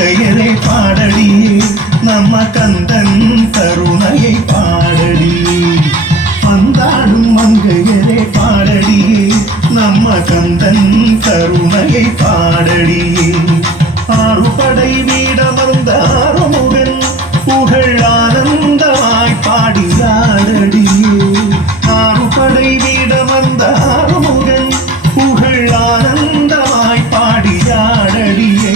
மங்கையரை பாடடியே நம்ம கந்தன் கருணையை பாடடியே வந்தாடும் மங்கையரை பாடடியே நம்ம கந்தன் கருணையை பாடடியே ஆறுபடை வீடமர்ந்த ஆறுமுகன் புகழ் ஆனந்தமாய் பாடியாடடியே ஆறுபடை வீடமர்ந்த ஆறுமுகன் புகழ் ஆனந்தமாய் பாடியாடடியே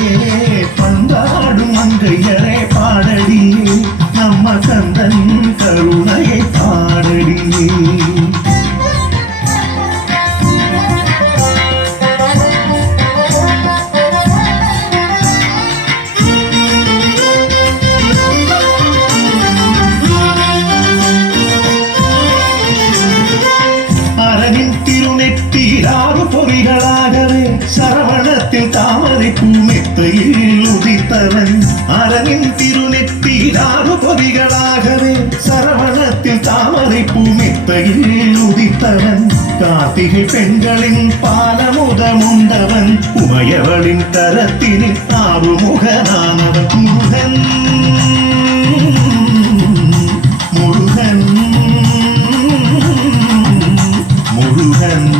பந்தாடும் மங்கையரை பாடடியே நம்ம கந்தன் கருணையை பாடடியே பொறிகளாகவே சரவணத்தில் தாமரை பூமெத்தையில் உதித்தவன் அரணின் திருநெத்திராறு பொறிகளாகவே சரவணத்தில் தாமரை பூமெத்தையில் உதித்தவன் கார்த்திகை பெண்களின் பாலமுதமுண்டவன் உமையவளின் கரத்தினில் ஆறுமுகனானவன் முருகன் முருகன் முருகன்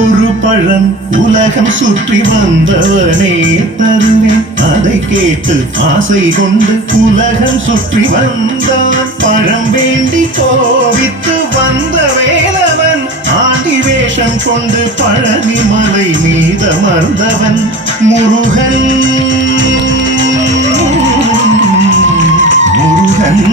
ஒரு பழம் உலகம் சுற்றி வந்தவனே தருவேன் அதை கேட்டு ஆசை கொண்டு உலகம் சுற்றி வந்தான் பழம் வேண்டி கோவித்து வந்த வேலவன் ஆண்டி வேஷம் கொண்டு பழனி மலை மீதமர்ந்தவன் முருகன் முருகன்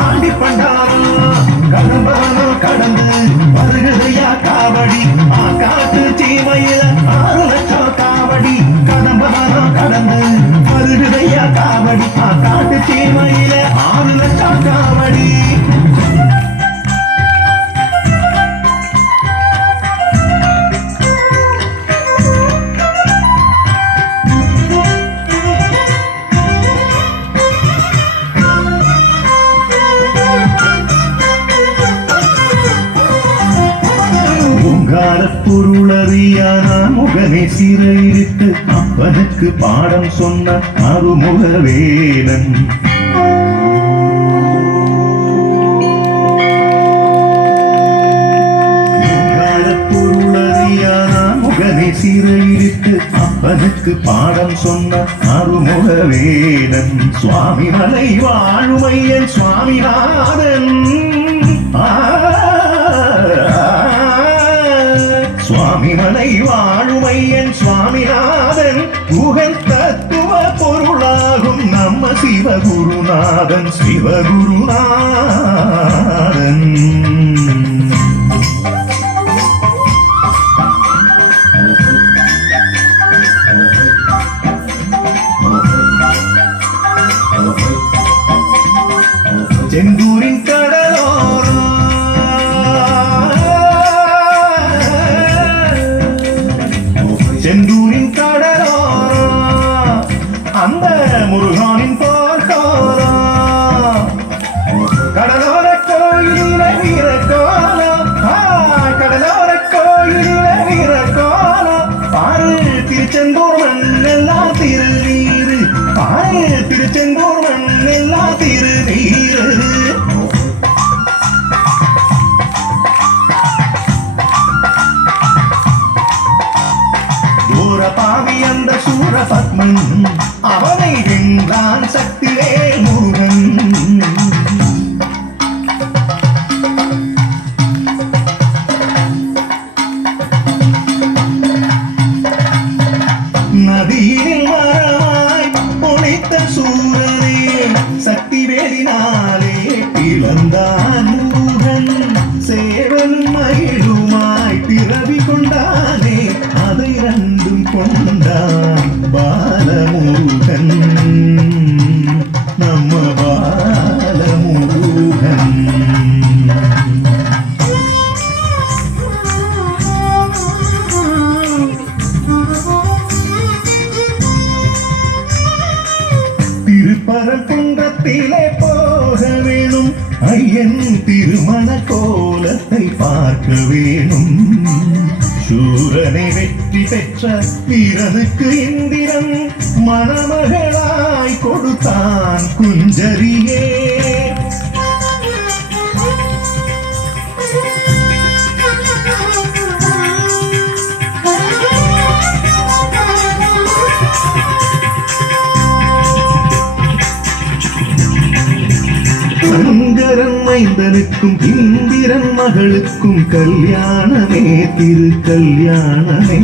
ஆண்டி பண்டாரா கடம்பரனோ கடந்து வருகுதையா காவடி காட்டு சீமையில 6 லட்சம் காவடி கடம்பரனோ கடந்து வருகுதையா காவடி காட்டு சீமையில 6 லட்சம் காவடி பொருளறியான முகனை சிறையிட்டு அப்பனுக்கு பாடம் சொன்ன அருமுகவேலன் பொருளறியான முகனை சிறையிட்டு அப்பனுக்கு பாடம் சொன்ன அருமுகவேலன் சுவாமி மலை வாழுமையன் சுவாமிநாதன் சுவாமிமலை வாழுமையன் சுவாமிநாதன் புகழ் தத்துவ பொருளாகும் நம்ம சிவகுருநாதன் சிவகுருநாதன் செந்தூரின் கடலோரம் செந்தூரின் கடலோரம் அந்த முருகானின் போர்க்கோலம் கடலோர கோயிலில வீரக்கோலம் கடலோர கோயிலில வீரக்கோலம் பாரு திருச்செந்தூர் மண்ணெல்லாம் திருநீரு பாரு திருச்செந்தூர் மண்ணெல்லாம் திருநீரு பாவி அந்த சூரபத்மன் அவனை வென்றான் சக்திவேல் முருகன் இரண்டும் கொண்டான் பாலமுருகன், நம்ம பாலமுருகன். திருப்பரங்குன்றத்திலே போக வேணும், ஐயன் திருமண கோலத்தை பார்க்க வேணும். சூரனை வெற்றி பெற்ற வீரனுக்கு இந்திரன் மணமகளாய் கொடுத்தான் குஞ்சரியே. சங்கரன் மைந்தனுக்கும் இந்திரன் மகளுக்கும் கல்யாணமே, திரு கல்யாணமே.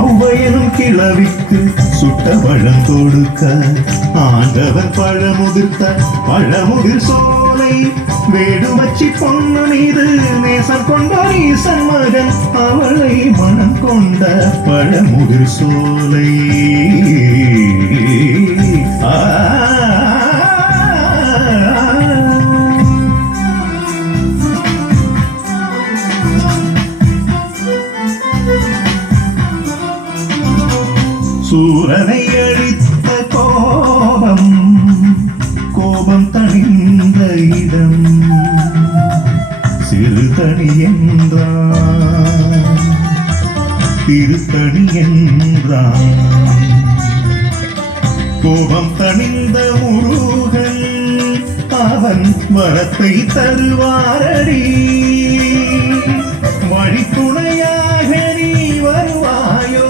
ஔவையனும் கிழவிக்கு சுட்ட பழம் கொடுக்க ஆண்டவன் பழமுதிர்த்த பழமுதிர் சோலை. வேடு வச்சி பொண்ணு மீது நேசம் கொண்ட ஈசன் மகன், அவளை மனம் கொண்ட பழமுதிர் சோலை. சூரனை அழித்த கோபம், கோபம் தணிந்த இடம் சிறுதணி என்றான், திருத்தணி என்றான். கோபம் தணிந்த முருகன் அவன் வரத்தை தருவாரடி. வழித்துணையாக நீ வருவாயோ,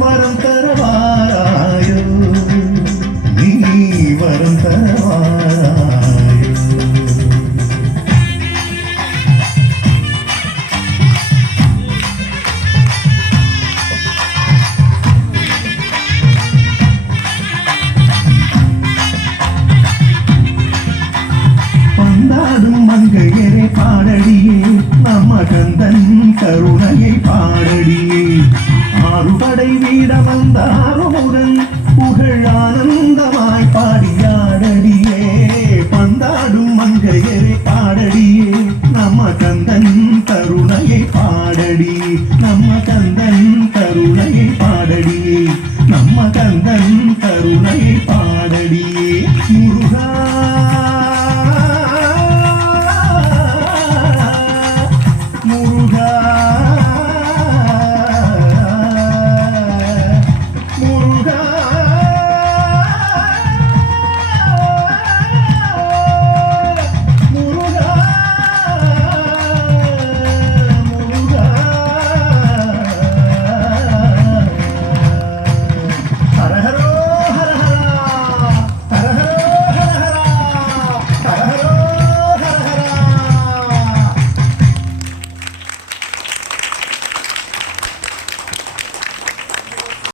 வரம் தரவாராயோ, நீ வரம் தரவாராயோ. பந்தாடும் மங்கையரே பாடடியே, நம்ம கந்தன் கருணையை பாடடியே. ஆறுபடை வீடமந்தாருடன் புகழ் ஆனந்தமாய் பாடியாடடியே. பந்தாடும் மங்கையரை பாடடியே, நம்ம கந்தன் கருணையை பாடடியே. நம்ம கந்தன் கருணையை பாடடியே, நம்ம கந்தன் கருணையை பாடடியே.